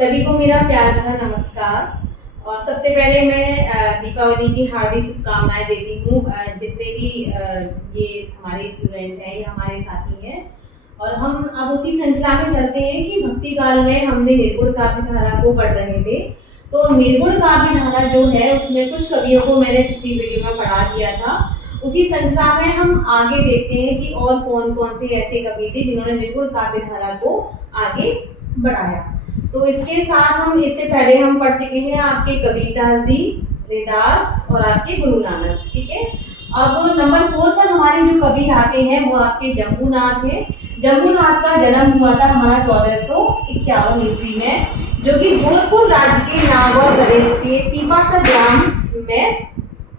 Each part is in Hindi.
सभी को मेरा प्यार भरा नमस्कार। और सबसे पहले मैं दीपावली की हार्दिक शुभकामनाएं देती हूँ जितने भी ये हमारे स्टूडेंट हैं, ये हमारे साथी हैं। और हम अब उसी श्रृंखला में चलते हैं कि भक्ति काल में हमने निर्गुण काव्य धारा को पढ़ रहे थे। तो निर्गुण काव्य धारा जो है उसमें कुछ कवियों को मैंने पिछली वीडियो में पढ़ा दिया था। उसी श्रृंखला में हम आगे देखते हैं कि और कौन कौन से ऐसे कवि थे जिन्होंने निर्गुण काव्य धारा को आगे बढ़ाया। तो इसके साथ हम इससे पहले हम पढ़ चुके हैं आपके कबीरदास जी, रैदास और आपके गुरु नानक। ठीक है, अब नंबर 4 पर हमारे जो कवि आते हैं वो आपके जम्बूनाथ हैं। जम्बूनाथ का जन्म हुआ था हमारा 1451 ईस्वी में, जो कि जोधपुर राज्य के नागौर प्रदेश के पीपासा ग्राम में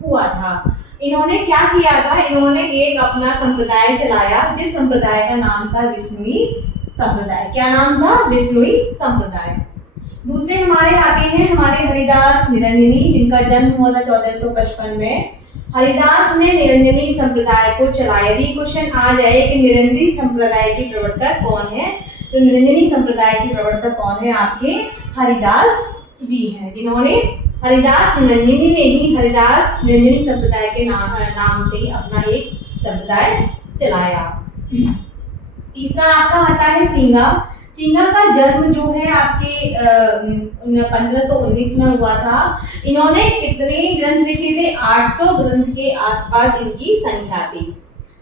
हुआ था। इन्होंने क्या किया था, इन्होंने एक अपना संप्रदाय चलाया जिस संप्रदाय का नाम था विष्णुई संप्रदाय। क्या नाम था? विष्णुई संप्रदाय। दूसरे हमारे आते हैं हमारे हरिदास निरंजनी, जिनका जन्म हुआ था 1455 में। हरिदास ने निरंजनी संप्रदाय को चलाया। यदि क्वेश्चन आ जाए कि निरंजनी संप्रदाय के प्रवर्तक कौन है, तो निरंजनी संप्रदाय के प्रवर्तक कौन है? आपके हरिदास जी हैं, जिन्होंने हरिदास निरंजनी ने ही हरिदास निरंजनी संप्रदाय के नाम से ही अपना एक संप्रदाय चलाया। तीसरा आपका आता है सींगा। सींगा का जन्म जो है आपके 1519 में हुआ था। इन्होंने कितने ग्रंथ लिखे थे? 800 ग्रंथ के आसपास इनकी संख्या थी।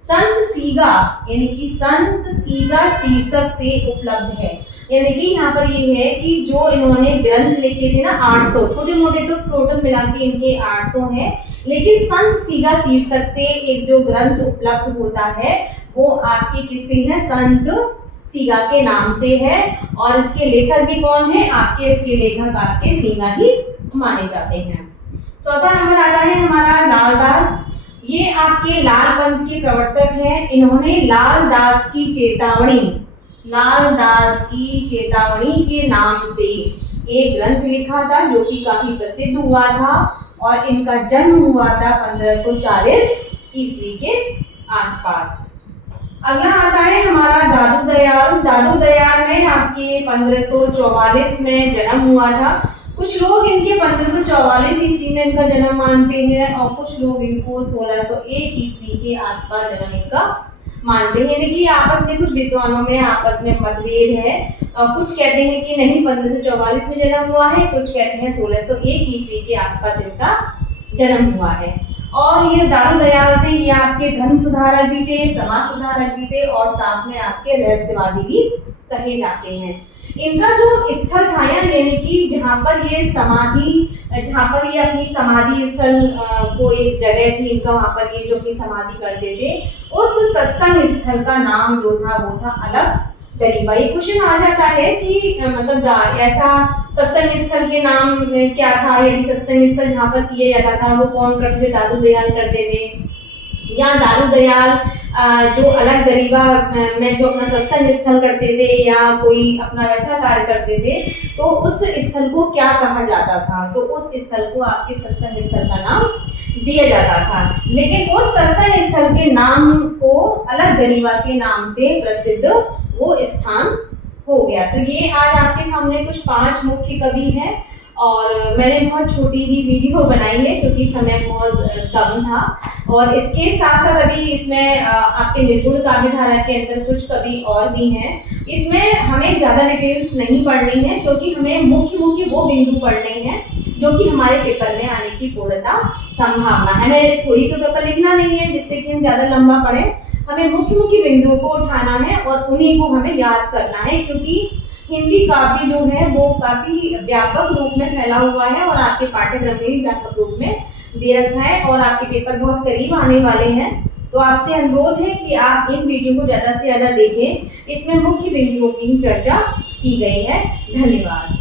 संत सीगा यानी कि संत सीगा शीर्षक से उपलब्ध है। यानी कि यहाँ पर ये है कि जो इन्होंने ग्रंथ लिखे थे ना 800, छोटे मोटे तो टोटल मिला के इनके 800 हैं, लेकिन संत सीगा शीर्षक से एक जो ग्रंथ उपलब्ध होता है वो आपके किससे है? संत सीगा के नाम से है। और इसके लेखक भी कौन है? आपके इसके लेखक आपके सीगा ही माने जाते हैं। चौथा नंबर आता है हमारा लालदास। ये आपके लाल पंथ के प्रवर्तक हैं। इन्होंने लालदास की चेतावनी के नाम से एक ग्रंथ लिखा था जो कि काफी प्रसिद्ध हुआ था और इनका जन्म हुआ था 1540 ईस्वी के आसपास। अगला आता है हमारा दादू दयाल। दादू दयाल में आपके 1544 में जन्म हुआ था। कुछ लोग इनके 1544 ईस्वी में इनका जन्म मानते हैं और कुछ लोग इनको 1601 ईस्वी के आसपास जन्म इनका मानते हैं। यानी कि आपस में कुछ विद्वानों में आपस में मतभेद है। कुछ कहते हैं कि नहीं 1544 में जन्म हुआ है, कुछ कहते हैं 1601 ईस्वी के आसपास इनका जन्म हुआ है। और ये दादू दयाल थे, ये आपके धर्म सुधारक भी थे, समाज सुधारक भी थे और साथ में आपके रहस्यवादी भी कहे जाते हैं। इनका जो स्थल था यानी कि जहाँ पर ये अपनी समाधि स्थल को एक जगह थी इनका, वहाँ पर ये जो अपनी समाधि करते थे, उस सत्संग स्थल का नाम जो था वो था अलग दरीबा। ये क्वेश्चन आ जाता है कि मतलब ऐसा सत्संग स्थल के नाम क्या था? यदि सत्संग स्थल जहाँ पर किया जाता था वो कौन करते थे? दादू दयाल करते थे, या दादू दयाल जो अलग दरीबा में जो अपना सत्संग स्थल करते थे या कोई अपना वैसा कार्य करते थे, तो उस स्थल को क्या कहा जाता था? तो उस स्थल को आपके सत्संग स्थल का नाम दिया जाता था। लेकिन उस सत्संग स्थल के नाम को अलग दरीबा के नाम से प्रसिद्ध वो स्थान हो गया। तो ये आज आपके सामने कुछ 5 मुख्य कवि हैं और मैंने बहुत छोटी ही वीडियो बनाई है क्योंकि समय बहुत कम था। और इसके साथ साथ अभी इसमें आपके निर्गुण काव्य धारा के अंदर कुछ कवि और भी हैं। इसमें हमें ज़्यादा डिटेल्स नहीं पढ़नी है क्योंकि हमें मुख्य वो बिंदु पढ़ने हैं जो कि हमारे पेपर में आने की पूर्णतः संभावना है। हमें थोड़ी तो पेपर लिखना नहीं है जिससे कि हम ज़्यादा लंबा पढ़ें। हमें मुख्य बिंदुओं को उठाना है और उन्हीं को हमें याद करना है क्योंकि हिंदी काव्य जो है वो काफी व्यापक रूप में फैला हुआ है और आपके पाठ्यक्रम में भी व्यापक रूप में दे रखा है और आपके पेपर बहुत करीब आने वाले हैं। तो आपसे अनुरोध है कि आप इन वीडियो को ज़्यादा से ज़्यादा देखें। इसमें मुख्य बिंदुओं की ही चर्चा की गई है। धन्यवाद।